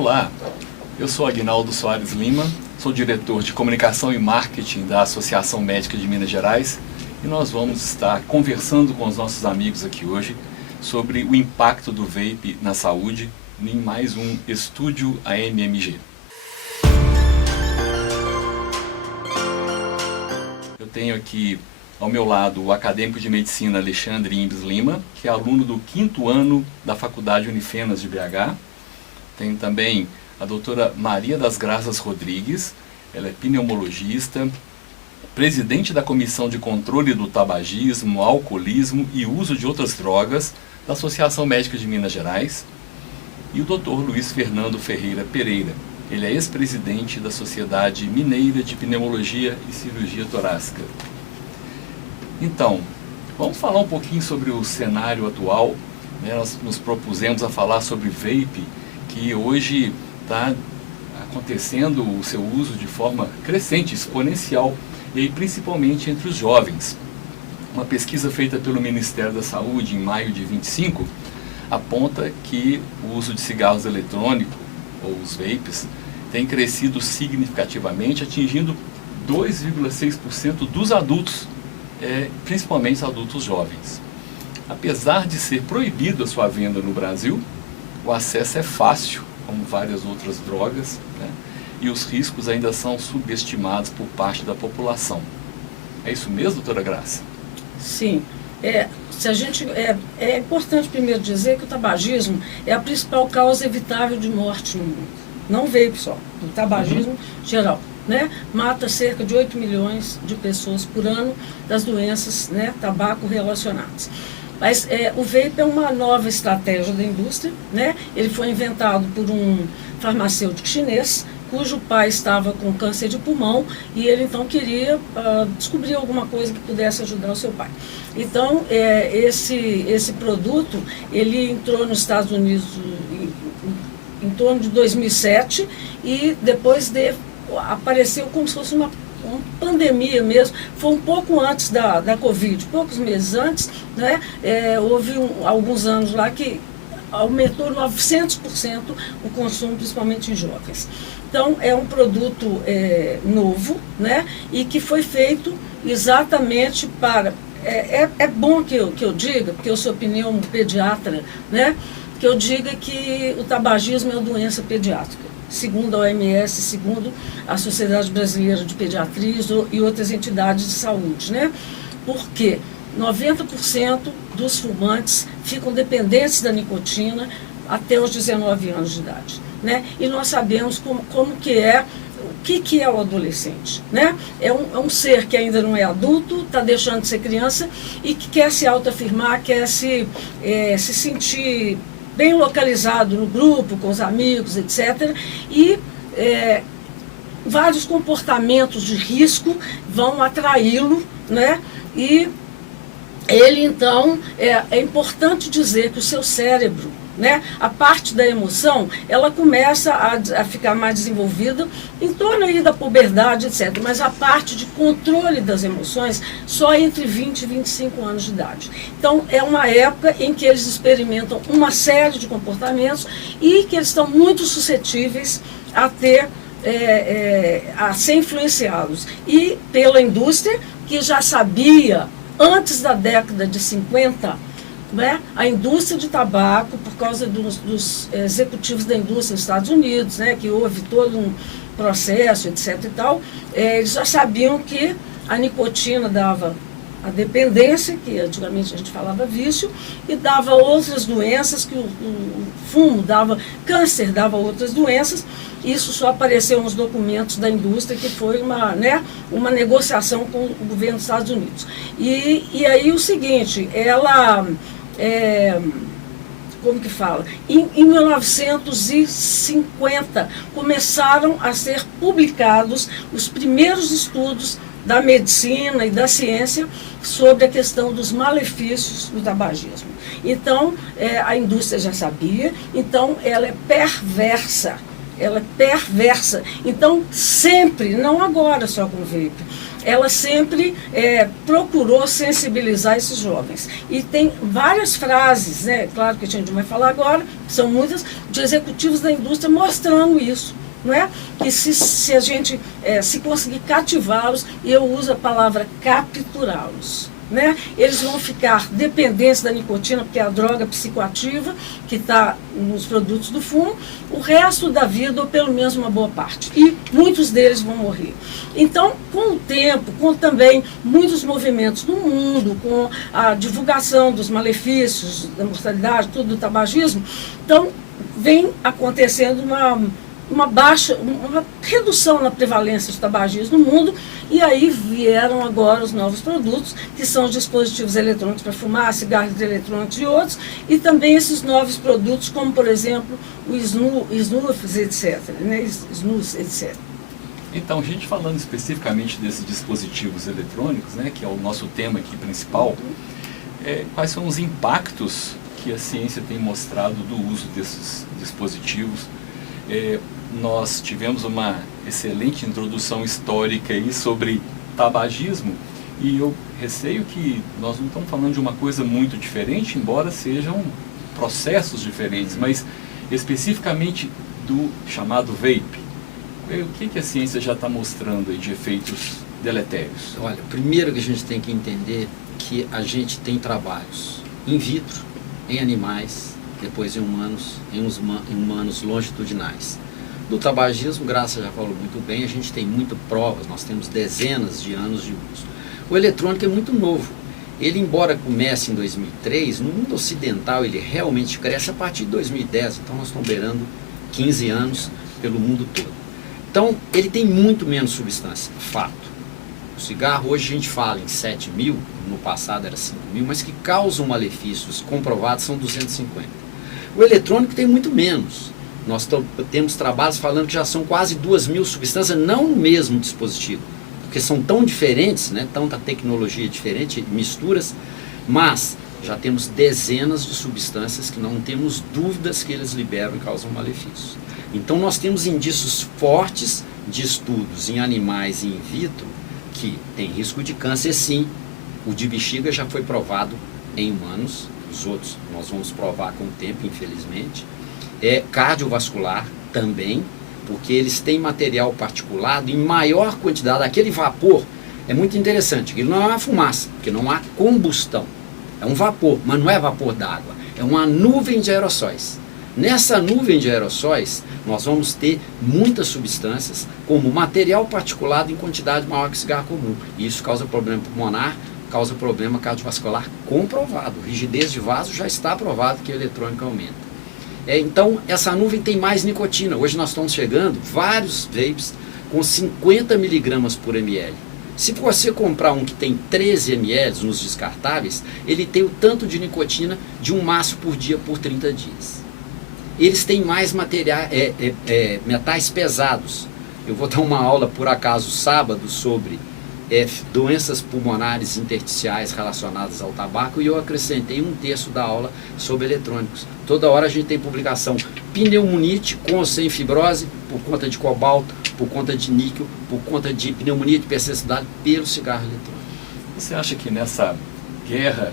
Olá, eu sou Aguinaldo Soares Lima, sou diretor de comunicação e marketing da Associação Médica de Minas Gerais e nós vamos estar conversando com os nossos amigos aqui hoje sobre o impacto do vape na saúde em mais um Estúdio AMMG. Eu tenho aqui ao meu lado o acadêmico de medicina Alexandre Imbes Lima, que é aluno do 5º ano da Faculdade Unifenas de BH. Tenho também a doutora Maria das Graças Rodrigues, ela é pneumologista, presidente da Comissão de Controle do Tabagismo, Alcoolismo e Uso de Outras Drogas da Associação Médica de Minas Gerais. E o Dr. Luiz Fernando Ferreira Pereira, ele é ex-presidente da Sociedade Mineira de Pneumologia e Cirurgia Torácica. Então, vamos falar um pouquinho sobre o cenário atual, né? Nós nos propusemos a falar sobre vape, que hoje está acontecendo o seu uso de forma crescente, exponencial, e aí, principalmente entre os jovens. Uma pesquisa feita pelo Ministério da Saúde em maio de 25 aponta que o uso de cigarros eletrônicos, ou os vapes, tem crescido significativamente, atingindo 2,6% dos adultos, principalmente adultos jovens. Apesar de ser proibido a sua venda no Brasil, o acesso é fácil, como várias outras drogas, né? E os riscos ainda são subestimados por parte da população. É isso mesmo, doutora Graça? Sim. É importante primeiro dizer que o tabagismo é a principal causa evitável de morte no mundo. Não vape só, o tabagismo geral. Né? Mata cerca de 8 milhões de pessoas por ano das doenças, né, tabaco relacionadas. Mas o vape é uma nova estratégia da indústria, né? Ele foi inventado por um farmacêutico chinês, cujo pai estava com câncer de pulmão e ele então queria descobrir alguma coisa que pudesse ajudar o seu pai. Então, esse produto, ele entrou nos Estados Unidos em torno de 2007 e depois apareceu como se fosse uma pandemia mesmo, foi um pouco antes da Covid, poucos meses antes, né? Houve alguns anos lá que aumentou 900% o consumo, principalmente em jovens. Então, é um produto novo, né? E que foi feito exatamente para... É bom que eu diga, porque eu sou pneumopediatra, né? Que eu diga que o tabagismo é uma doença pediátrica, segundo a OMS, segundo a Sociedade Brasileira de Pediatria e outras entidades de saúde, né? Porque 90% dos fumantes ficam dependentes da nicotina até os 19 anos de idade, né? E nós sabemos como que é, o que é o adolescente, né? É um ser que ainda não é adulto, está deixando de ser criança e que quer se autoafirmar, quer se sentir bem localizado no grupo, com os amigos, etc. E vários comportamentos de risco vão atraí-lo, né? E ele, então, é importante dizer que o seu cérebro, né, a parte da emoção, ela começa a ficar mais desenvolvida em torno aí da puberdade, etc. Mas a parte de controle das emoções só entre 20 e 25 anos de idade. Então, é uma época em que eles experimentam uma série de comportamentos e que eles estão muito suscetíveis a ser influenciados. E pela indústria, que já sabia, antes da década de 50, né, a indústria de tabaco, por causa dos executivos da indústria nos Estados Unidos, né, que houve todo um processo, etc. e tal, eles já sabiam que a nicotina dava a dependência, que antigamente a gente falava vício, e dava outras doenças, que o fumo dava câncer, dava outras doenças. Isso só apareceu nos documentos da indústria, que foi uma negociação com o governo dos Estados Unidos. E aí o seguinte, ela... como que fala? Em 1950 começaram a ser publicados os primeiros estudos da medicina e da ciência sobre a questão dos malefícios do tabagismo. Então, a indústria já sabia, então ela é perversa. Então, sempre, não agora só com o vape, ela sempre procurou sensibilizar esses jovens. E tem várias frases, né, claro que a gente não vai falar agora, são muitas, de executivos da indústria mostrando isso. Não é? Que se a gente se conseguir cativá-los, e eu uso a palavra capturá-los, né? Eles vão ficar dependentes da nicotina, porque é a droga psicoativa que está nos produtos do fumo, o resto da vida, ou pelo menos uma boa parte. E muitos deles vão morrer. Então, com o tempo, com também muitos movimentos no mundo, com a divulgação dos malefícios, da mortalidade, tudo do tabagismo, então vem acontecendo uma redução na prevalência de tabagismo no mundo, e aí vieram agora os novos produtos, que são os dispositivos eletrônicos para fumar, cigarros eletrônicos e outros, e também esses novos produtos, como por exemplo o snus, etc. Né? Snus, etc. Então, gente, falando especificamente desses dispositivos eletrônicos, né, que é o nosso tema aqui principal, quais são os impactos que a ciência tem mostrado do uso desses dispositivos? Nós tivemos uma excelente introdução histórica aí sobre tabagismo, e eu receio que nós não estamos falando de uma coisa muito diferente, embora sejam processos diferentes, mas especificamente do chamado vape. O que a ciência já está mostrando aí de efeitos deletérios? Olha, primeiro que a gente tem que entender que a gente tem trabalhos in vitro, em animais, depois em humanos, em humanos longitudinais. Do tabagismo, Graça já falou muito bem, a gente tem muitas provas, nós temos dezenas de anos de uso. O eletrônico é muito novo. Ele, embora comece em 2003, no mundo ocidental ele realmente cresce a partir de 2010, então nós estamos beirando 15 anos pelo mundo todo. Então, ele tem muito menos substância, fato. O cigarro, hoje a gente fala em 7 mil, no passado era 5 mil, mas que causam malefícios comprovados são 250. O eletrônico tem muito menos. Nós temos trabalhos falando que já são quase 2.000 substâncias, não no mesmo dispositivo, porque são tão diferentes, né, tanta tecnologia diferente, misturas, mas já temos dezenas de substâncias que não temos dúvidas que eles liberam e causam malefícios. Então nós temos indícios fortes de estudos em animais e in vitro que tem risco de câncer, sim. O de bexiga já foi provado em humanos, os outros nós vamos provar com o tempo, infelizmente. Cardiovascular também, porque eles têm material particulado em maior quantidade. Aquele vapor é muito interessante, ele não é uma fumaça, porque não há combustão. É um vapor, mas não é vapor d'água, é uma nuvem de aerossóis. Nessa nuvem de aerossóis, nós vamos ter muitas substâncias, como material particulado em quantidade maior que cigarro comum. E isso causa problema pulmonar, causa problema cardiovascular comprovado. Rigidez de vaso já está provado que o eletrônico aumenta. Então, essa nuvem tem mais nicotina. Hoje nós estamos chegando, vários vapes, com 50 miligramas por ml. Se você comprar um que tem 13 ml nos descartáveis, ele tem o tanto de nicotina de um maço por dia por 30 dias. Eles têm mais metais pesados. Eu vou dar uma aula, por acaso, sábado, sobre doenças pulmonares intersticiais relacionadas ao tabaco, e eu acrescentei 1/3 da aula sobre eletrônicos. Toda hora a gente tem publicação: pneumonite com ou sem fibrose, por conta de cobalto, por conta de níquel, por conta de pneumonia de hipersensibilidade pelo cigarro eletrônico. Você acha que nessa guerra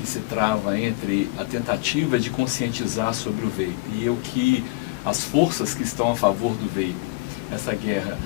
que se trava entre a tentativa de conscientizar sobre o vape e o que as forças que estão a favor do vape, essa guerra,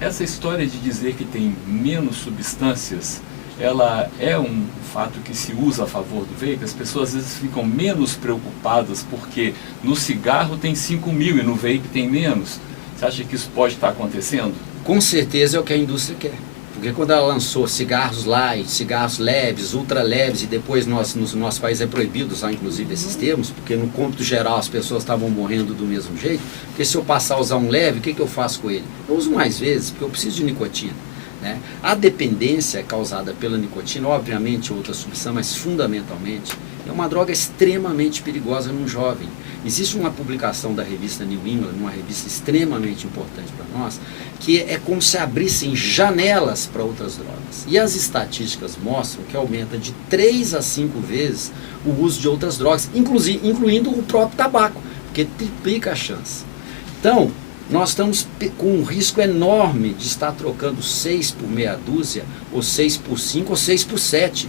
essa história de dizer que tem menos substâncias, ela é um fato que se usa a favor do vape? As pessoas às vezes ficam menos preocupadas porque no cigarro tem 5.000 e no vape tem menos. Você acha que isso pode estar acontecendo? Com certeza é o que a indústria quer. Porque quando ela lançou cigarros light, cigarros leves, ultra leves, e depois no nosso país é proibido usar inclusive esses termos, porque no cômputo geral as pessoas estavam morrendo do mesmo jeito, porque se eu passar a usar um leve, o que eu faço com ele? Eu uso mais vezes, porque eu preciso de nicotina. Né? A dependência causada pela nicotina, obviamente outras substâncias, mas fundamentalmente, é uma droga extremamente perigosa num jovem. Existe uma publicação da revista New England, uma revista extremamente importante para nós, que é como se abrissem janelas para outras drogas. E as estatísticas mostram que aumenta de 3 a 5 vezes o uso de outras drogas, incluindo o próprio tabaco, porque triplica a chance. Então, Nós estamos com um risco enorme de estar trocando 6 por meia dúzia, ou 6 por 5, ou 6 por 7,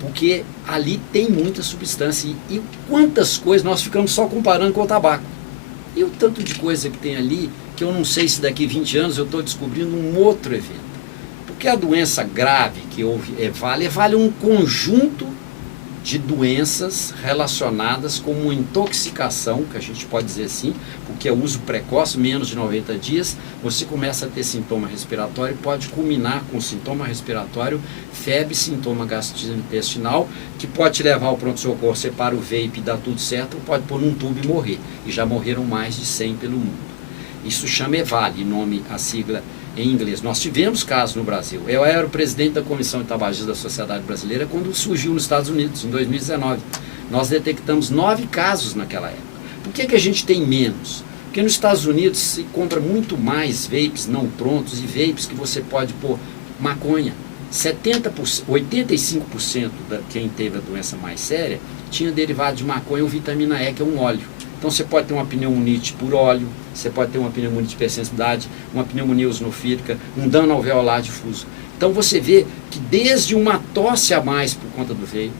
porque ali tem muita substância. E quantas coisas nós ficamos só comparando com o tabaco. E o tanto de coisa que tem ali, que eu não sei se daqui 20 anos eu estou descobrindo um outro evento. Porque a doença grave que vale um conjunto de doenças relacionadas com uma intoxicação, que a gente pode dizer assim, porque é uso precoce, menos de 90 dias, você começa a ter sintoma respiratório, pode culminar com sintoma respiratório, febre, sintoma gastrointestinal, que pode te levar ao pronto-socorro, você para o vape e dá tudo certo, ou pode pôr num tubo e morrer. E já morreram mais de 100 pelo mundo. Isso chama EVALI, nome, a sigla em inglês. Nós tivemos casos no Brasil. Eu era o presidente da Comissão de Tabagismo da Sociedade Brasileira quando surgiu nos Estados Unidos, em 2019. Nós detectamos 9 casos naquela época. Por que a gente tem menos? Porque nos Estados Unidos se compra muito mais vapes não prontos e vapes que você pode pôr maconha. 85% de quem teve a doença mais séria tinha derivado de maconha ou vitamina E, que é um óleo. Então você pode ter uma pneumonite por óleo, você pode ter uma pneumonite de hipersensibilidade, uma pneumonia eosinofílica, um dano alveolar difuso. Então você vê que desde uma tosse a mais por conta do vape,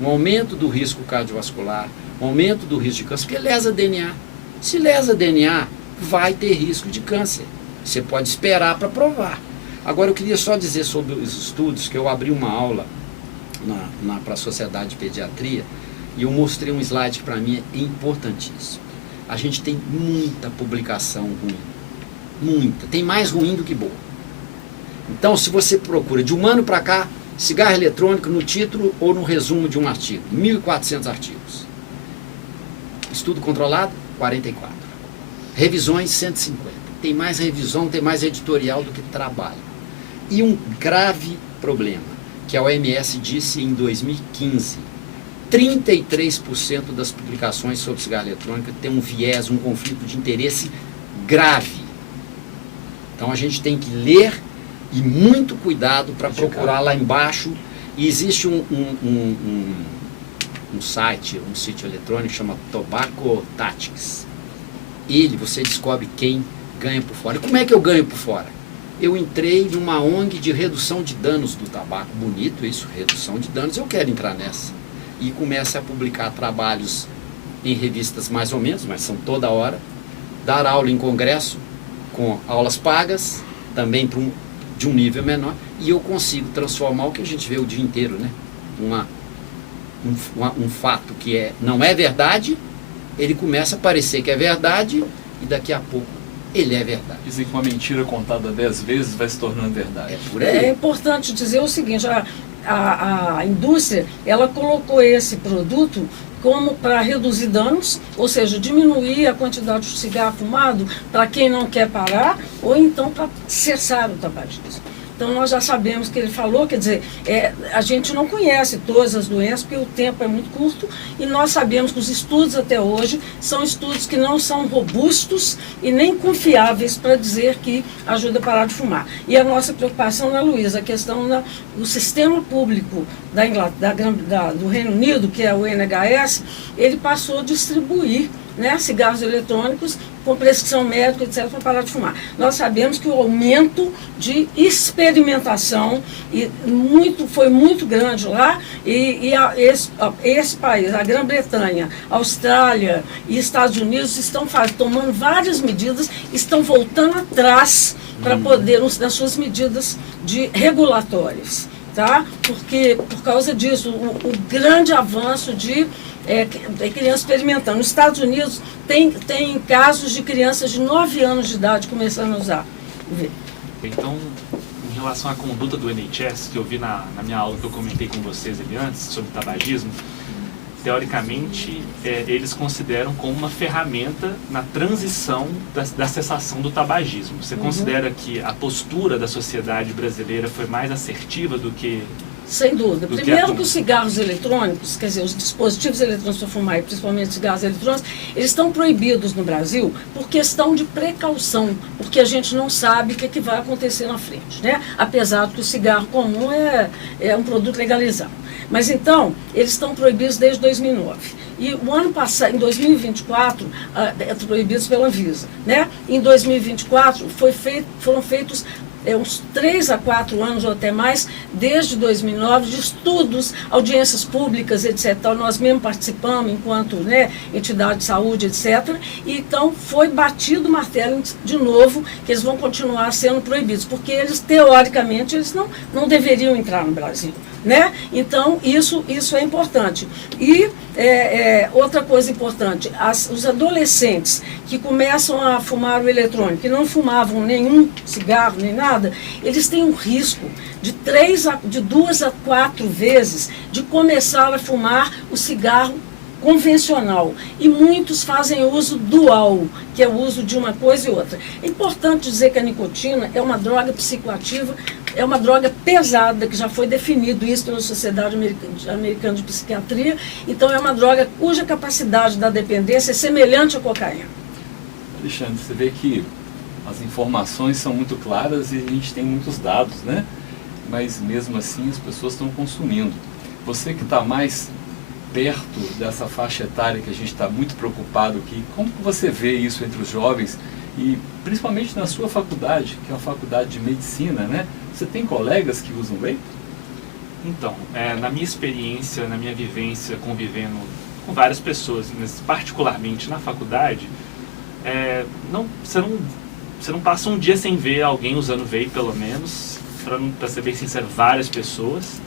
um aumento do risco cardiovascular, um aumento do risco de câncer, porque lesa DNA. Se lesa DNA, vai ter risco de câncer. Você pode esperar para provar. Agora eu queria só dizer sobre os estudos, que eu abri uma aula para a Sociedade de Pediatria, e eu mostrei um slide que para mim é importantíssimo. A gente tem muita publicação ruim. Muita. Tem mais ruim do que boa. Então, se você procura de um ano para cá, cigarro eletrônico no título ou no resumo de um artigo. 1.400 artigos. Estudo controlado, 44. Revisões, 150. Tem mais revisão, tem mais editorial do que trabalho. E um grave problema, que a OMS disse em 2015, 33% das publicações sobre cigarro eletrônico tem um viés, um conflito de interesse grave. Então a gente tem que ler e muito cuidado para procurar lá embaixo. E existe um site, um sítio eletrônico que chama Tobacco Tactics. Você descobre quem ganha por fora. E como é que eu ganho por fora? Eu entrei numa ONG de redução de danos do tabaco. Bonito isso, redução de danos. Eu quero entrar nessa. E começa a publicar trabalhos em revistas mais ou menos, mas são toda hora, dar aula em congresso, com aulas pagas, também de um nível menor, e eu consigo transformar o que a gente vê o dia inteiro, né? Um fato que não é verdade, ele começa a parecer que é verdade, e daqui a pouco ele é verdade. Dizem que uma mentira contada 10 vezes vai se tornando verdade. É por aí. É importante dizer o seguinte, a indústria, ela colocou esse produto como para reduzir danos, ou seja, diminuir a quantidade de cigarro fumado para quem não quer parar, ou então para cessar o tabagismo. Então nós já sabemos que ele falou, quer dizer, a gente não conhece todas as doenças, porque o tempo é muito curto, e nós sabemos que os estudos até hoje são estudos que não são robustos e nem confiáveis para dizer que ajuda a parar de fumar. E a nossa preocupação, né, Luísa, a questão do sistema público do Reino Unido, que é o NHS, ele passou a distribuir, né, cigarros eletrônicos com prescrição médica, etc., para parar de fumar. Nós sabemos que o aumento de experimentação foi muito grande lá, esse país, a Grã-Bretanha, Austrália e Estados Unidos estão tomando várias medidas, estão voltando atrás para poder, nas suas medidas regulatórias. Tá? Porque, por causa disso, o grande avanço de criança experimentando. Nos Estados Unidos, tem casos de crianças de 9 anos de idade começando a usar. Então, em relação à conduta do NHS, que eu vi na minha aula que eu comentei com vocês ali antes, sobre tabagismo, teoricamente, eles consideram como uma ferramenta na transição da cessação do tabagismo. Você considera que a postura da sociedade brasileira foi mais assertiva do que... Sem dúvida. Primeiro que os cigarros eletrônicos, quer dizer, os dispositivos eletrônicos para fumar, e principalmente os cigarros eletrônicos, eles estão proibidos no Brasil por questão de precaução, porque a gente não sabe o que vai acontecer na frente, né? Apesar de que o cigarro comum é um produto legalizado. Mas então, eles estão proibidos desde 2009. E o ano passado, em 2024, proibidos pela Anvisa, né? Em 2024 foram feitos uns 3 a 4 anos ou até mais, desde 2009, de estudos, audiências públicas, etc. Nós mesmos participamos enquanto, né, entidade de saúde, etc. E então foi batido o martelo de novo que eles vão continuar sendo proibidos, porque eles, teoricamente, eles não deveriam entrar no Brasil, né? Então, isso é importante. E outra coisa importante, os adolescentes que começam a fumar o eletrônico, que não fumavam nenhum cigarro, nem nada, eles têm um risco de 2 a 4 vezes de começar a fumar o cigarro convencional. E muitos fazem uso dual, que é o uso de uma coisa e outra. É importante dizer que a nicotina é uma droga psicoativa, é uma droga pesada, que já foi definido isso pela Sociedade Americana de Psiquiatria. Então é uma droga cuja capacidade da dependência é semelhante à cocaína. Alexandre, você vê que as informações são muito claras e a gente tem muitos dados, né? Mas mesmo assim as pessoas estão consumindo. Você que está mais perto dessa faixa etária que a gente está muito preocupado aqui, como que você vê isso entre os jovens e principalmente na sua faculdade, que é uma faculdade de medicina, né? Você tem colegas que usam vape? Então, na minha experiência, na minha vivência, convivendo com várias pessoas, mas particularmente na faculdade, você não passa um dia sem ver alguém usando vape, pelo menos, para ser bem sincero, várias pessoas.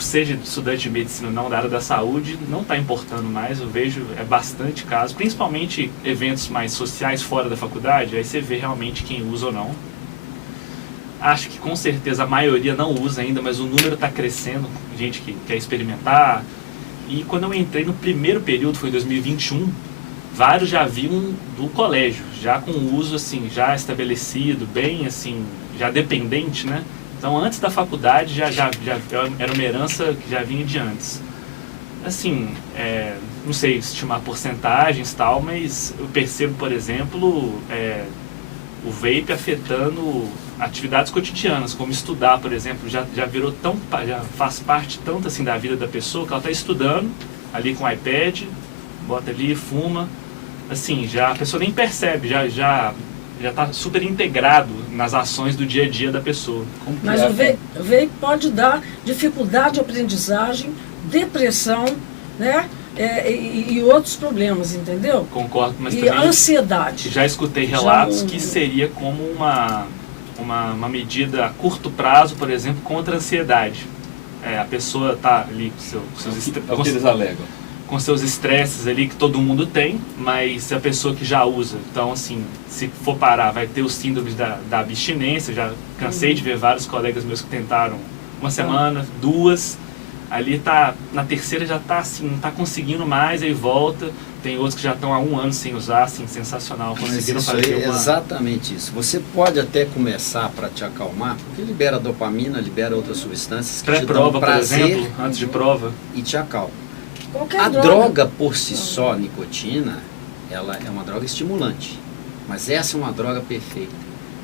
Seja estudante de medicina ou não, da área da saúde, não está importando mais. Eu vejo bastante casos, principalmente eventos mais sociais fora da faculdade, aí você vê realmente quem usa ou não. Acho que com certeza a maioria não usa ainda, mas o número está crescendo, gente que quer experimentar. E quando eu entrei no primeiro período, foi 2021, vários já vinham do colégio, já com o uso assim, já estabelecido, bem assim, já dependente, né? Então, antes da faculdade, já era uma herança que já vinha de antes. Assim, não sei estimar porcentagens e tal, mas eu percebo, por exemplo, o vape afetando atividades cotidianas, como estudar, por exemplo, já faz parte tanto assim da vida da pessoa, que ela está estudando ali com o iPad, bota ali, fuma, assim, a pessoa nem percebe, já está super integrado nas ações do dia a dia da pessoa. Mas o vape pode dar dificuldade de aprendizagem, depressão, né? E outros problemas, entendeu? Concordo, mas e também ansiedade. Já escutei relatos que seria como uma medida a curto prazo, por exemplo, contra a ansiedade. A pessoa está ali com seus estresses ali que todo mundo tem, mas a pessoa que já usa, então assim, se for parar, vai ter os síndromes da abstinência. Já cansei de ver vários colegas meus que tentaram uma semana, 2, ali na terceira já tá assim, não tá conseguindo mais, aí volta. Tem outros que já estão há 1 ano sem usar, assim, sensacional, conseguiram fazer exatamente isso. Você pode até começar para te acalmar, porque libera dopamina, libera outras substâncias que te dão prazer, por exemplo, antes de prova, e te acalma. Qualquer droga por si só, a nicotina, ela é uma droga estimulante. Mas essa é uma droga perfeita,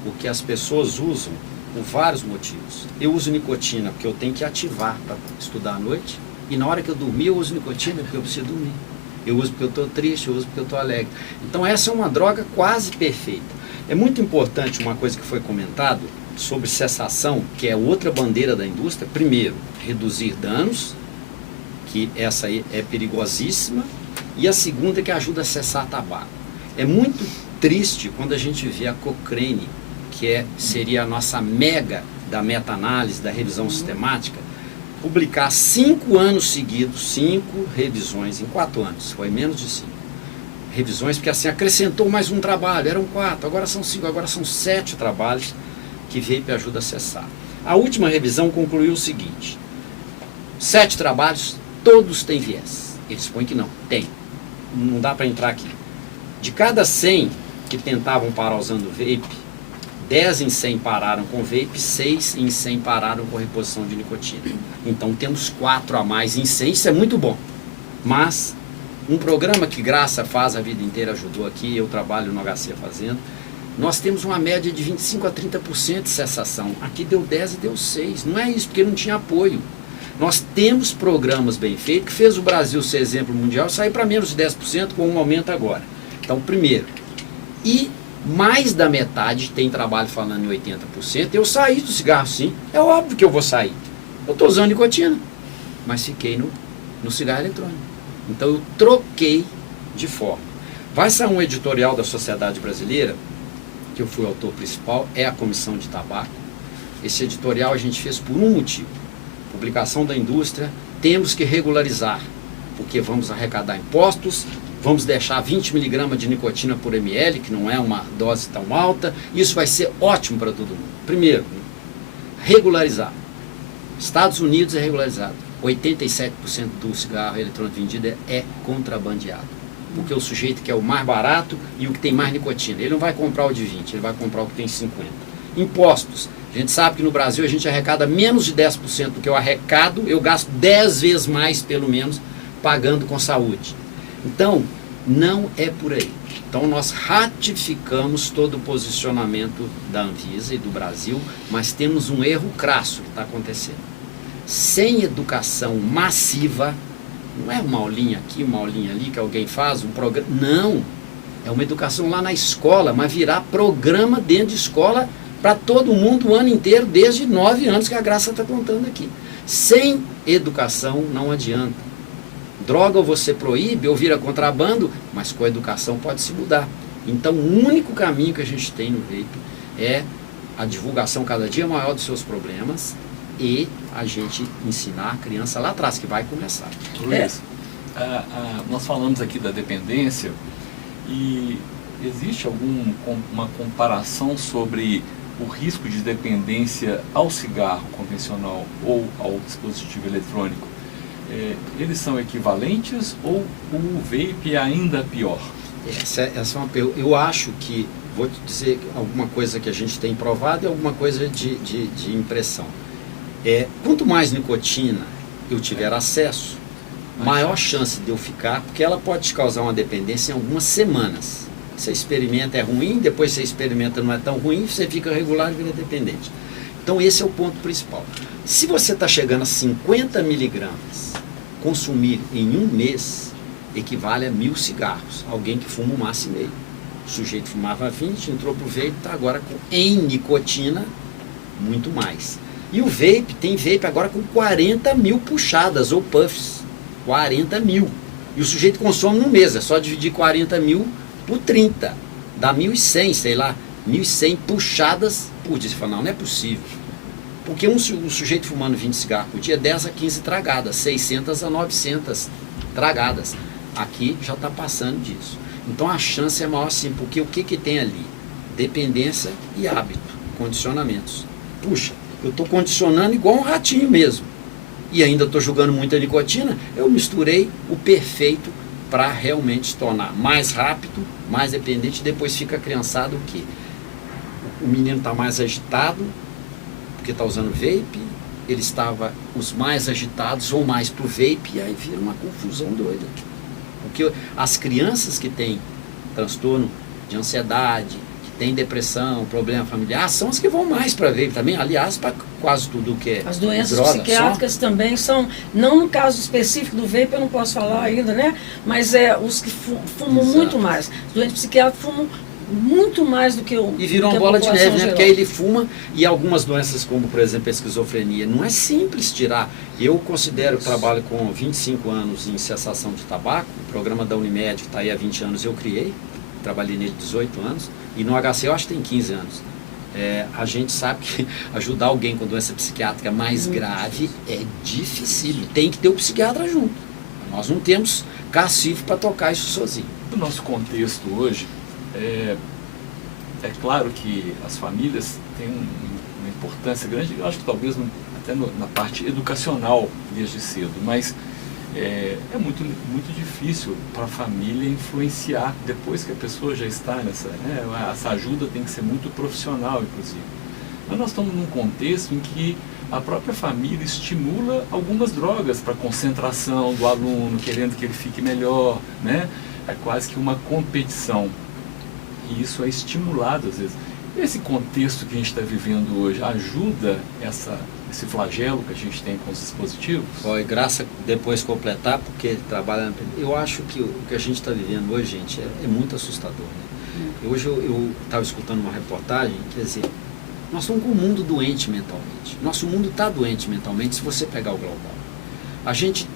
porque as pessoas usam por vários motivos. Eu uso nicotina porque eu tenho que ativar para estudar à noite, e na hora que eu dormir eu uso nicotina porque eu preciso dormir. Eu uso porque eu estou triste, eu uso porque eu estou alegre. Então essa é uma droga quase perfeita. É muito importante uma coisa que foi comentado sobre cessação, que é outra bandeira da indústria. Primeiro, reduzir danos, que essa aí é perigosíssima, e a segunda é que ajuda a cessar tabaco. É muito triste quando a gente vê a Cochrane, que seria a nossa mega da meta-análise, da revisão sistemática, publicar 5 anos seguidos, 5 revisões em 4 anos, foi menos de 5 revisões, porque assim acrescentou mais um trabalho, eram 4, agora são 5, agora são 7 trabalhos que vape ajuda a cessar. A última revisão concluiu o seguinte: 7 trabalhos, todos têm viés. Eles põem que não, tem. Não dá para entrar aqui. De cada 100 que tentavam parar usando vape, 10 em 100 pararam com vape, 6 em 100 pararam com reposição de nicotina. Então temos 4 a mais em 100, isso é muito bom. Mas um programa que Graça faz a vida inteira, ajudou aqui, eu trabalho no HC fazendo, nós temos uma média de 25 a 30% de cessação. Aqui deu 10 e deu 6. Não é isso, porque não tinha apoio. Nós temos programas bem feitos que fez o Brasil ser exemplo mundial, sair para menos de 10% com um aumento agora. Então, primeiro, e mais da metade tem trabalho falando em 80%, eu saí do cigarro sim, é óbvio que eu vou sair. Eu estou usando nicotina, mas fiquei no cigarro eletrônico. Então eu troquei de forma. Vai sair um editorial da Sociedade Brasileira, que eu fui o autor principal, é a Comissão de Tabaco. Esse editorial a gente fez por um motivo. Publicação da indústria, temos que regularizar, porque vamos arrecadar impostos, vamos deixar 20 miligramas de nicotina por ml, que não é uma dose tão alta, isso vai ser ótimo para todo mundo. Primeiro, regularizar. Estados Unidos é regularizado. 87% do cigarro eletrônico vendido é contrabandeado. Porque o sujeito quer o mais barato e o que tem mais nicotina. Ele não vai comprar o de 20, ele vai comprar o que tem 50. Impostos. A gente sabe que no Brasil a gente arrecada menos de 10% do que eu arrecado, eu gasto 10 vezes mais, pelo menos, pagando com saúde. Então, não é por aí. Então, nós ratificamos todo o posicionamento da Anvisa e do Brasil, mas temos um erro crasso que está acontecendo. Sem educação massiva, não é uma aulinha aqui, uma aulinha ali que alguém faz, um programa. Não, é uma educação lá na escola, mas virar programa dentro de escola para todo mundo o ano inteiro, desde 9 anos que a Graça está contando aqui. Sem educação não adianta. Droga ou você proíbe ou vira contrabando, mas com a educação pode se mudar. Então o único caminho que a gente tem no vape é a divulgação cada dia maior dos seus problemas e a gente ensinar a criança lá atrás, que vai começar. Luiz, nós falamos aqui da dependência e existe uma comparação sobre o risco de dependência ao cigarro convencional ou ao dispositivo eletrônico? Eles são equivalentes ou o vape é ainda pior? Essa é uma pergunta. Eu acho que, vou te dizer alguma coisa que a gente tem provado e alguma coisa de impressão. Quanto mais nicotina eu tiver acesso, maior chance de eu ficar, porque ela pode te causar uma dependência em algumas semanas. Você experimenta, é ruim, depois você experimenta, não é tão ruim, você fica regular e vira dependente. Então esse é o ponto principal. Se você está chegando a 50 miligramas, consumir em um mês equivale a 1.000 cigarros. Alguém que fuma 1,5 maço. O sujeito fumava 20, entrou para o vape, está agora em nicotina, muito mais. E o vape, tem vape agora com 40 mil puxadas ou puffs. 40 mil. E o sujeito consome num mês, é só dividir 40 mil por 30. Dá 1.100, sei lá, 1.100 puxadas por dia. Você fala, não é possível. Porque um sujeito fumando 20 cigarros por dia, 10 a 15 tragadas, 600 a 900 tragadas. Aqui já está passando disso. Então a chance é maior sim, porque o que tem ali? Dependência e hábito, condicionamentos. Puxa, eu estou condicionando igual um ratinho mesmo. E ainda estou jogando muita nicotina, eu misturei o perfeito para realmente se tornar mais rápido, mais dependente, e depois fica a criançada o quê? O menino está mais agitado, porque está usando vape, ele estava os mais agitados ou mais pro vape, e aí vira uma confusão doida. Porque as crianças que têm transtorno de ansiedade, que têm depressão, problema familiar, são as que vão mais para vape também, aliás, para quase tudo que é as doenças droga, psiquiátricas também são, não no caso específico do vape, eu não posso falar ainda, né? Mas os que fumam Exato. muito mais. Os doentes psiquiátricos fumam muito mais do que o E virou uma bola de neve, né? Porque aí ele fuma e algumas doenças como, por exemplo, a esquizofrenia, não é simples tirar. Eu considero que trabalho com 25 anos em cessação de tabaco, o programa da Unimed, que está aí há 20 anos, eu criei, trabalhei nele 18 anos, e no HC eu acho que tem 15 anos. A gente sabe que ajudar alguém com doença psiquiátrica mais grave é difícil, tem que ter o psiquiatra junto. Nós não temos cacife para tocar isso sozinho. No nosso contexto hoje, é claro que as famílias têm uma importância grande, eu acho que talvez até na parte educacional desde cedo, mas é muito, muito difícil para a família influenciar depois que a pessoa já está nessa, né? Essa ajuda tem que ser muito profissional, inclusive. Mas nós estamos num contexto em que a própria família estimula algumas drogas para a concentração do aluno, querendo que ele fique melhor, né? É quase que uma competição. E isso é estimulado às vezes. Esse contexto que a gente está vivendo hoje ajuda esse flagelo que a gente tem com os dispositivos? Foi graça depois completar, porque trabalha. Eu acho que o que a gente está vivendo hoje, gente, é muito assustador. Né? Hoje eu estava escutando uma reportagem, quer dizer, nós estamos com um mundo doente mentalmente. Nosso mundo está doente mentalmente se você pegar o global. A gente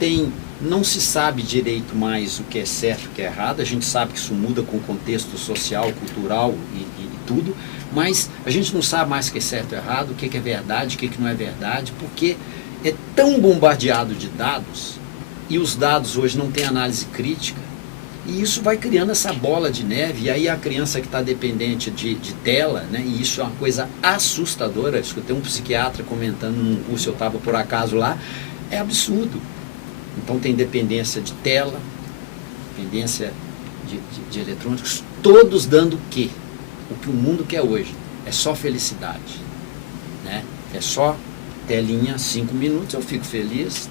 não se sabe direito mais o que é certo e o que é errado, a gente sabe que isso muda com o contexto social, cultural e tudo, mas a gente não sabe mais o que é certo e errado, o que é verdade, o que não é verdade, porque é tão bombardeado de dados, e os dados hoje não têm análise crítica, e isso vai criando essa bola de neve, e aí a criança que está dependente de tela, né, e isso é uma coisa assustadora. Eu escutei um psiquiatra comentando num curso, eu estava por acaso lá, é absurdo. Então tem dependência de tela, dependência de eletrônicos, todos dando o quê? O que o mundo quer hoje é só felicidade, né? É só telinha, 5 minutos, eu fico feliz,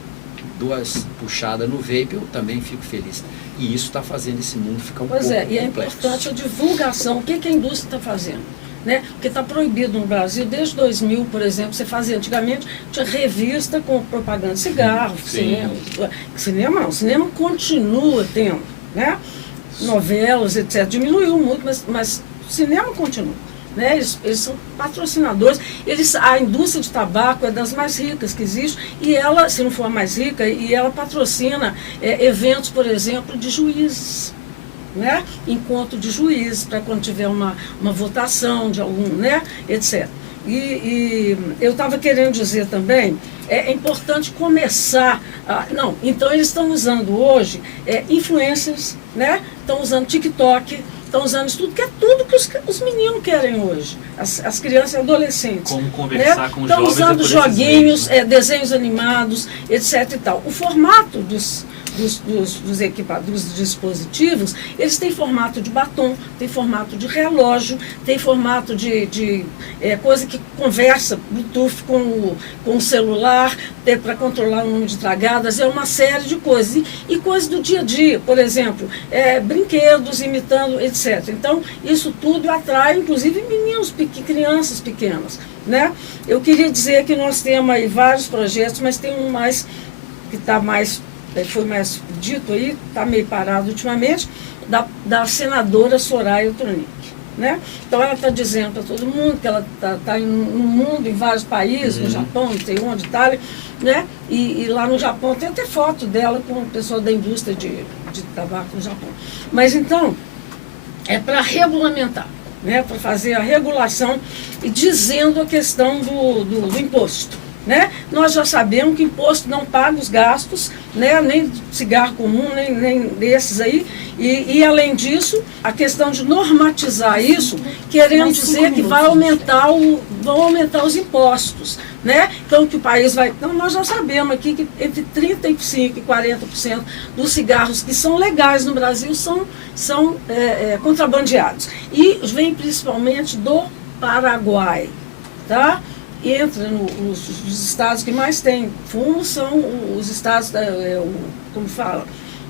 2 puxadas no vape, eu também fico feliz. E isso está fazendo esse mundo ficar um pouco complexo. E é importante a divulgação. O que a indústria está fazendo? Né? Porque está proibido no Brasil, desde 2000, por exemplo, você fazia antigamente, tinha revista com propaganda de cigarro, cinema não, cinema continua tendo, né? Novelas, etc. Diminuiu muito, mas o cinema continua. Né? Eles são patrocinadores. A indústria de tabaco é das mais ricas que existe, e ela, se não for a mais rica, e ela patrocina eventos, por exemplo, de juízes. Né? Encontro de juízes, para quando tiver uma votação de algum, né? Etc. E eu estava querendo dizer também, é importante começar então eles estão usando hoje influencers, né? Estão usando TikTok, estão usando isso tudo, que é tudo que os meninos querem hoje, as crianças e adolescentes. Como conversar, né? Com os jovens. Estão usando joguinhos, desenhos animados, etc. e tal. O formato dos dispositivos, eles têm formato de batom, tem formato de relógio, tem formato de coisa que conversa, Bluetooth com o celular, para controlar o número de tragadas, é uma série de coisas. E coisas do dia a dia, por exemplo, brinquedos imitando, etc. Então, isso tudo atrai, inclusive, crianças pequenas. Né? Eu queria dizer que nós temos aí vários projetos, mas tem um mais que está mais... foi mais dito aí, está meio parado ultimamente, da senadora Soraya Tronic. Né? Então ela está dizendo para todo mundo que ela está no mundo, em vários países, no Japão, não sei onde, Itália, né? E lá no Japão tem até foto dela com o pessoal da indústria de tabaco no Japão. Mas então, é para regulamentar, né? Para fazer a regulação e dizendo a questão do imposto. Né? Nós já sabemos que imposto não paga os gastos, né? Nem de cigarro comum, nem desses aí. E além disso, a questão de normatizar isso, querendo dizer que vão aumentar os impostos. Né? Então que o país vai... Então, nós já sabemos aqui que entre 35% e 40% dos cigarros que são legais no Brasil são contrabandeados. E vem principalmente do Paraguai. Tá? Entra nos estados que mais tem fumo, são os estados, como fala,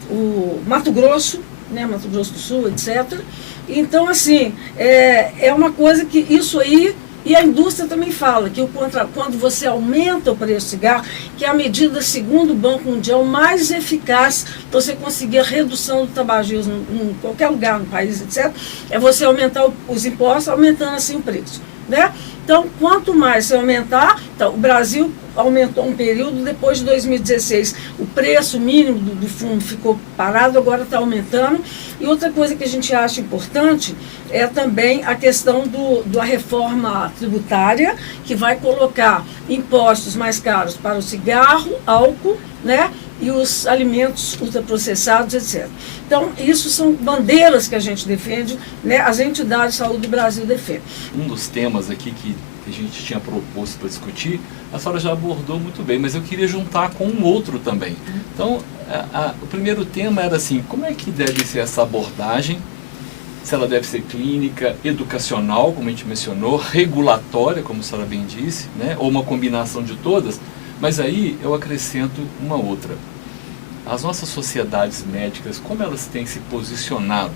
o Mato Grosso, né, Mato Grosso do Sul, etc. Então, assim, é uma coisa que isso aí, e a indústria também fala, que quando você aumenta o preço do cigarro, que é a medida, segundo o Banco Mundial, mais eficaz para você conseguir a redução do tabagismo em qualquer lugar no país, etc., é você aumentar os impostos, aumentando assim o preço. Né? Então, quanto mais você aumentar, então, o Brasil aumentou um período, depois de 2016, o preço mínimo do fumo ficou parado, agora está aumentando. E outra coisa que a gente acha importante é também a questão da reforma tributária, que vai colocar impostos mais caros para o cigarro, álcool, né? E os alimentos ultraprocessados, etc. Então, isso são bandeiras que a gente defende, né? As entidades de saúde do Brasil defendem. Um dos temas aqui que a gente tinha proposto para discutir, a senhora já abordou muito bem, mas eu queria juntar com um outro também. Então, o primeiro tema era assim, como é que deve ser essa abordagem? Se ela deve ser clínica, educacional, como a gente mencionou, regulatória, como a senhora bem disse, né? Ou uma combinação de todas. Mas aí eu acrescento uma outra. As nossas sociedades médicas, como elas têm se posicionado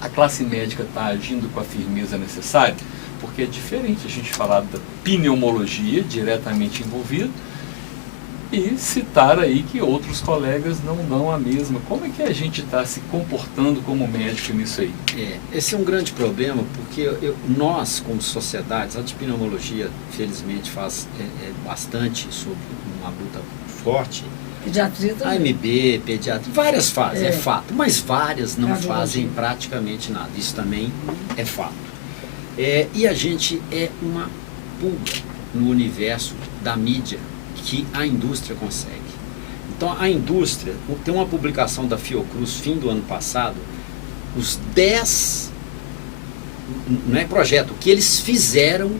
a classe médica está agindo com a firmeza necessária? Porque é diferente a gente falar da pneumologia, diretamente envolvida, e citar aí que outros colegas não dão a mesma. Como é que a gente está se comportando como médico nisso aí? Esse é um grande problema, porque nós, como sociedades, a de pneumologia, felizmente, faz bastante sobre uma luta forte. Pediatria também. AMB, pediatria, várias fazem, é fato, mas várias não Cardiologia. fazem praticamente nada. Isso também é fato. E a gente é uma pulga no universo da mídia que a indústria consegue. Então, a indústria, tem uma publicação da Fiocruz, fim do ano passado, os 10, não é projeto, o que eles fizeram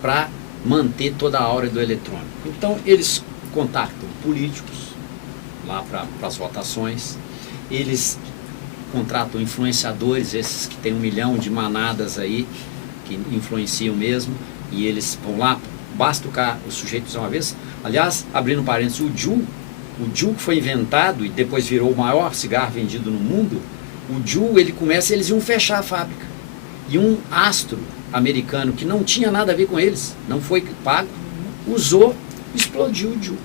para manter toda a aura do eletrônico. Então, eles contactam políticos lá para as votações, eles contratam influenciadores, esses que tem 1 milhão de manadas aí, que influenciam mesmo, e eles vão lá, basta o sujeito usar uma vez. Aliás, abrindo parênteses, o Juul que foi inventado e depois virou o maior cigarro vendido no mundo, o Juul, eles iam fechar a fábrica. E um astro americano que não tinha nada a ver com eles, não foi pago, usou, explodiu o Juul,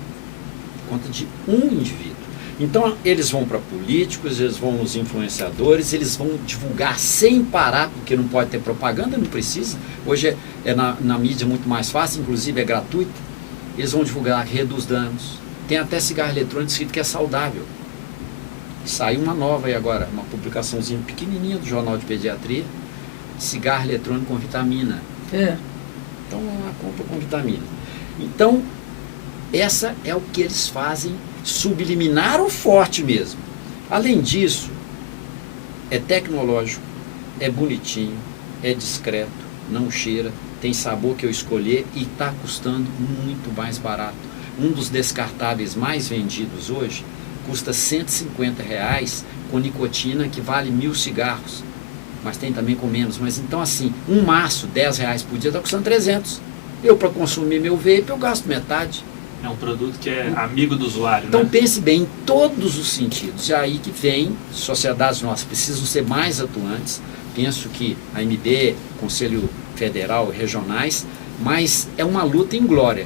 por conta de um indivíduo. Então, eles vão para políticos, eles vão nos influenciadores, eles vão divulgar sem parar, porque não pode ter propaganda, não precisa. Hoje é na mídia muito mais fácil, inclusive é gratuito. Eles vão divulgar que reduz danos. Tem até cigarro eletrônico escrito que é saudável. Saiu uma nova aí agora, uma publicaçãozinha pequenininha do Jornal de Pediatria, cigarro eletrônico com vitamina. Então, uma compra com vitamina. Então, essa é o que eles fazem, subliminar ou forte mesmo. Além disso, é tecnológico, é bonitinho, é discreto, não cheira, tem sabor que eu escolher e está custando muito mais barato. Um dos descartáveis mais vendidos hoje custa R$150 com nicotina, que vale 1.000 cigarros. Mas tem também com menos. Mas então assim, um maço, R$10 por dia, está custando 300. Eu, para consumir meu vape, eu gasto metade. É um produto que é amigo do usuário, Então né? pense bem em todos os sentidos. E aí que vem, sociedades nossas precisam ser mais atuantes. Penso que a AMB, Conselho Federal, regionais, mas é uma luta em glória.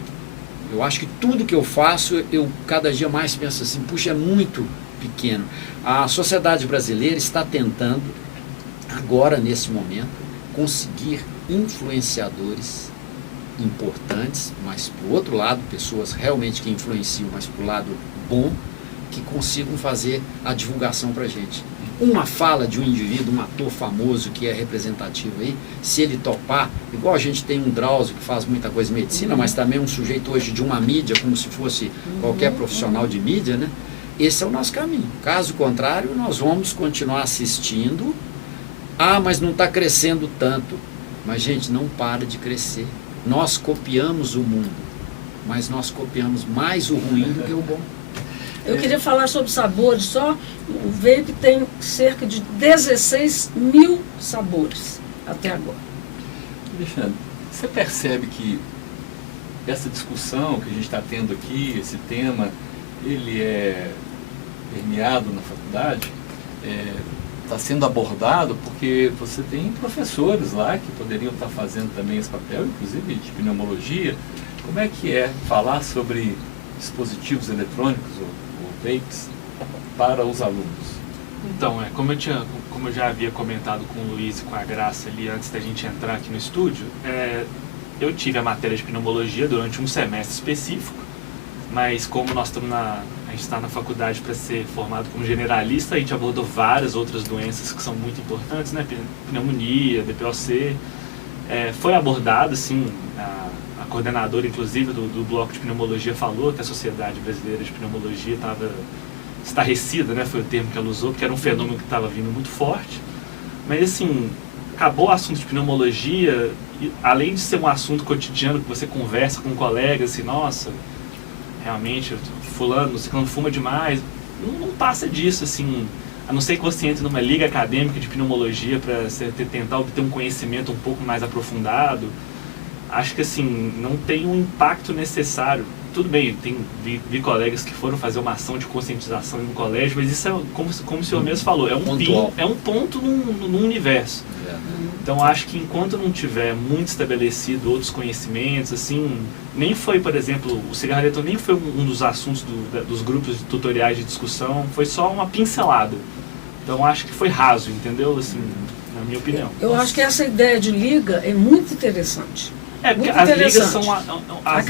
Eu acho que tudo que eu faço, eu cada dia mais penso assim, puxa, é muito pequeno. A sociedade brasileira está tentando, agora nesse momento, conseguir influenciadores importantes, mas por outro lado, pessoas realmente que influenciam, mas por lado bom, que consigam fazer a divulgação para a gente. Uma fala de um indivíduo, um ator famoso que é representativo aí, se ele topar, igual a gente tem um Drauzio que faz muita coisa em medicina, mas também um sujeito hoje de uma mídia, como se fosse qualquer profissional de mídia, né? Esse é o nosso caminho. Caso contrário, nós vamos continuar assistindo. Ah, mas não está crescendo tanto. Mas, gente, não para de crescer. Nós copiamos o mundo, mas nós copiamos mais o ruim do que o bom. Eu queria falar sobre sabores só. O vape tem cerca de 16 mil sabores até agora. Alexandre, você percebe que essa discussão que a gente está tendo aqui, esse tema, ele é permeado na faculdade, está sendo abordado porque você tem professores lá que poderiam estar fazendo também esse papel, inclusive de pneumologia. Como é que é falar sobre dispositivos eletrônicos ou vapes para os alunos? Então, como eu já havia comentado com o Luiz e com a Graça ali antes da gente entrar aqui no estúdio, eu tive a matéria de pneumologia durante um semestre específico, mas como nós estamos a gente está na faculdade para ser formado como generalista, a gente abordou várias outras doenças que são muito importantes, né? Pneumonia, DPOC. Foi abordado, assim, a coordenadora, inclusive, do bloco de pneumologia falou que a Sociedade Brasileira de Pneumologia estava estarrecida, né? Foi o termo que ela usou, porque era um fenômeno que estava vindo muito forte. Mas, assim, acabou o assunto de pneumologia, e, além de ser um assunto cotidiano que você conversa com colegas, assim, nossa, realmente, fulano, ciclano fuma demais, não passa disso, assim, a não ser que você entre numa liga acadêmica de pneumologia para tentar obter um conhecimento um pouco mais aprofundado. Acho que assim, não tem um impacto necessário tudo bem, vi colegas que foram fazer uma ação de conscientização em um colégio, mas isso é, como o senhor mesmo falou, é um ponto num universo. Então, acho que enquanto não tiver muito estabelecido outros conhecimentos, assim, nem foi, por exemplo, o cigarro eletrônico nem foi um dos assuntos dos grupos de tutoriais de discussão, foi só uma pincelada. Então, acho que foi raso, entendeu? Assim, na minha opinião. Eu acho que essa ideia de liga é muito interessante. Porque as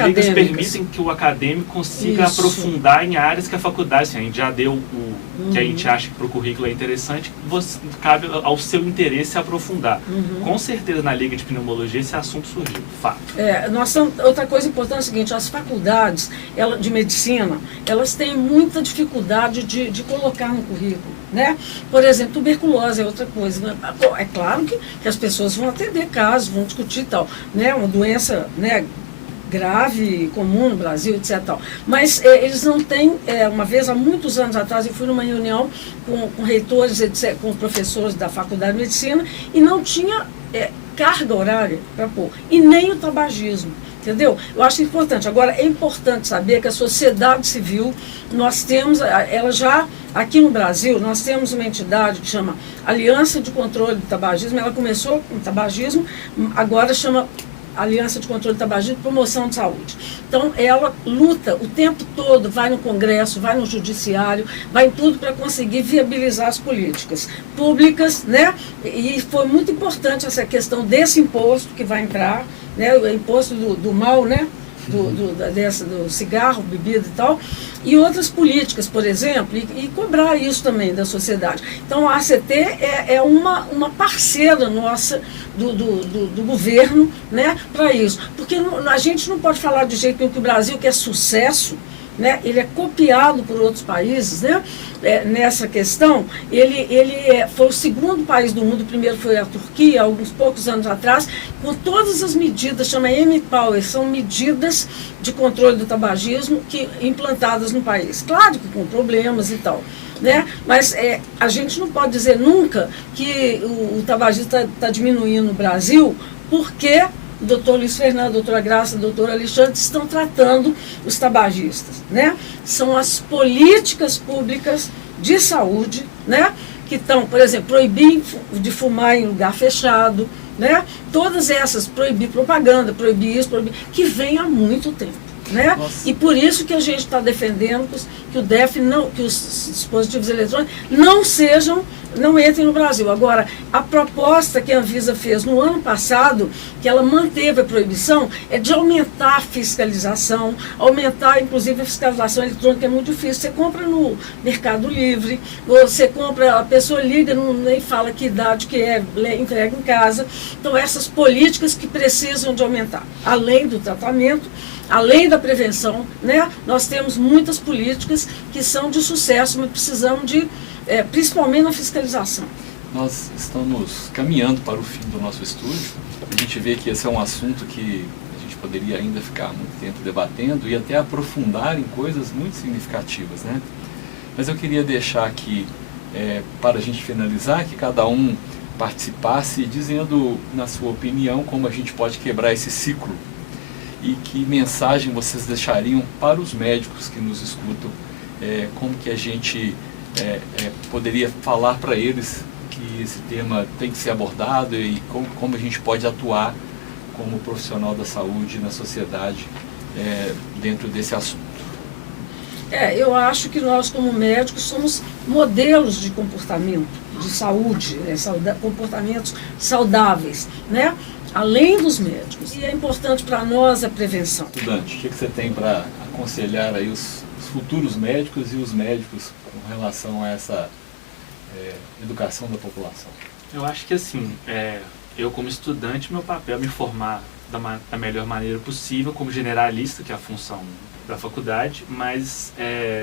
ligas permitem que o acadêmico consiga aprofundar em áreas que a faculdade, assim, a gente já deu que a gente acha que para o currículo é interessante, cabe ao seu interesse aprofundar. Com certeza na liga de pneumologia esse assunto surgiu, fato. Outra coisa importante é o seguinte, as faculdades de medicina, elas têm muita dificuldade de colocar no currículo. Né? Por exemplo, tuberculose é outra coisa. Né? É claro que as pessoas vão atender casos, vão discutir e tal, né? Uma doença, né, grave, comum no Brasil, etc. Tal. Mas eles não têm, uma vez há muitos anos atrás, eu fui numa reunião com reitores, etc., com professores da Faculdade de Medicina, e não tinha carga horária para pôr, e nem o tabagismo. Entendeu? Eu acho importante. Agora, é importante saber que a sociedade civil, nós temos, ela já, aqui no Brasil, nós temos uma entidade que chama Aliança de Controle do Tabagismo. Ela começou com tabagismo, agora chama Aliança de Controle do Tabagismo e Promoção de Saúde. Então, ela luta o tempo todo, vai no Congresso, vai no Judiciário, vai em tudo para conseguir viabilizar as políticas públicas, né? E foi muito importante essa questão desse imposto que vai entrar, né? O imposto do mal, né? Do cigarro, bebida e tal, e outras políticas, por exemplo, e cobrar isso também da sociedade. Então, a ACT é uma parceira nossa do governo, né, para isso. Porque a gente não pode falar de jeito nenhum que o Brasil, que é sucesso, né, ele é copiado por outros países, né, nessa questão. Ele foi o segundo país do mundo, o primeiro foi a Turquia, alguns poucos anos atrás, com todas as medidas, chama M-Power, são medidas de controle do tabagismo implantadas no país. Claro que com problemas e tal, né, mas a gente não pode dizer nunca que o tabagismo está diminuindo no Brasil, porque o doutor Luiz Fernando, a doutora Graça, o doutor Alexandre estão tratando os tabagistas, né? São as políticas públicas de saúde, né, que estão, por exemplo, proibir de fumar em lugar fechado, né? Todas essas, proibir propaganda, proibir isso, que vem há muito tempo. Né? E por isso que a gente está defendendo que o DEF que os dispositivos eletrônicos não entrem no Brasil. Agora, a proposta que a Anvisa fez no ano passado, que ela manteve a proibição, é de aumentar a fiscalização, aumentar inclusive a fiscalização eletrônica, é muito difícil. Você compra no Mercado Livre, você compra, a pessoa liga, nem fala que idade que entrega em casa. Então, essas políticas que precisam de aumentar, além do tratamento, além da prevenção, né, nós temos muitas políticas que são de sucesso, mas precisamos de, principalmente na fiscalização. Nós estamos caminhando para o fim do nosso estúdio. A gente vê que esse é um assunto que a gente poderia ainda ficar muito tempo debatendo e até aprofundar em coisas muito significativas, né? Mas eu queria deixar aqui, para a gente finalizar, que cada um participasse dizendo, na sua opinião, como a gente pode quebrar esse ciclo. E que mensagem vocês deixariam para os médicos que nos escutam, como que a gente poderia falar para eles que esse tema tem que ser abordado e como a gente pode atuar como profissional da saúde na sociedade dentro desse assunto. Eu acho que nós, como médicos, somos modelos de comportamento, de saúde, comportamentos saudáveis, né? Além dos médicos. E é importante para nós a prevenção. Estudante, o que você tem para aconselhar aí os futuros médicos e os médicos com relação a essa educação da população? Eu acho que assim, eu como estudante, meu papel é me formar da melhor maneira possível, como generalista, que é a função da faculdade, mas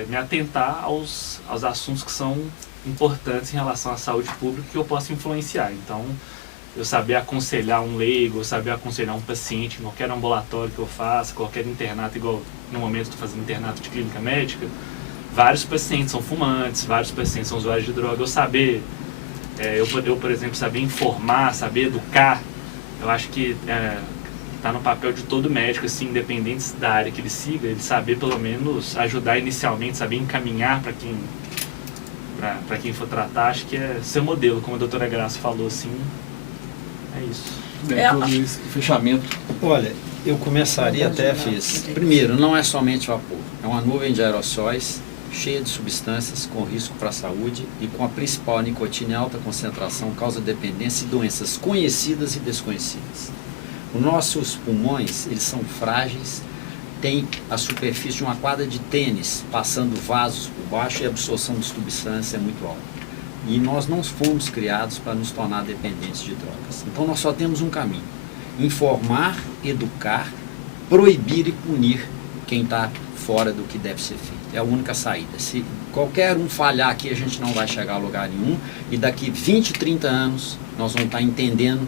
me atentar aos assuntos que são importantes em relação à saúde pública que eu posso influenciar. Então, eu saber aconselhar um leigo, eu saber aconselhar um paciente em qualquer ambulatório que eu faça, qualquer internato, igual no momento estou fazendo internato de clínica médica, vários pacientes são fumantes, vários pacientes são usuários de droga. Eu saber, eu por exemplo, saber informar, saber educar, eu acho que tá no papel de todo médico, assim, independente da área que ele siga, ele saber pelo menos ajudar inicialmente, saber encaminhar para quem for tratar. Acho que é ser modelo, como a doutora Graça falou, assim, é isso. Luiz, fechamento. Olha, eu começaria até, primeiro, não é somente vapor, é uma nuvem de aerossóis cheia de substâncias com risco para a saúde e com a principal nicotina em alta concentração, causa dependência e doenças conhecidas e desconhecidas. Os nossos pulmões, eles são frágeis, tem a superfície de uma quadra de tênis, passando vasos por baixo, e a absorção de substância é muito alta. E nós não fomos criados para nos tornar dependentes de drogas. Então nós só temos um caminho: informar, educar, proibir e punir quem está fora do que deve ser feito. É a única saída. Se qualquer um falhar aqui, a gente não vai chegar a lugar nenhum, e daqui 20, 30 anos nós vamos estar entendendo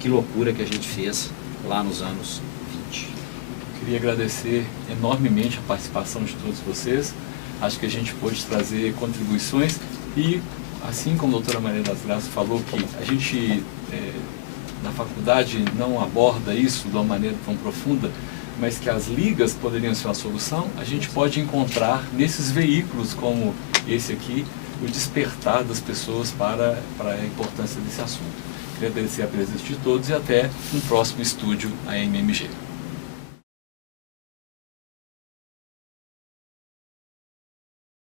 que loucura que a gente fez lá nos anos 20. Queria agradecer enormemente a participação de todos vocês. Acho que a gente pôde trazer contribuições e, assim como a doutora Maria das Graças falou, que a gente na faculdade não aborda isso de uma maneira tão profunda, mas que as ligas poderiam ser uma solução, a gente pode encontrar nesses veículos como esse aqui o despertar das pessoas para a importância desse assunto. Queria agradecer a presença de todos e até um próximo estúdio AMMG.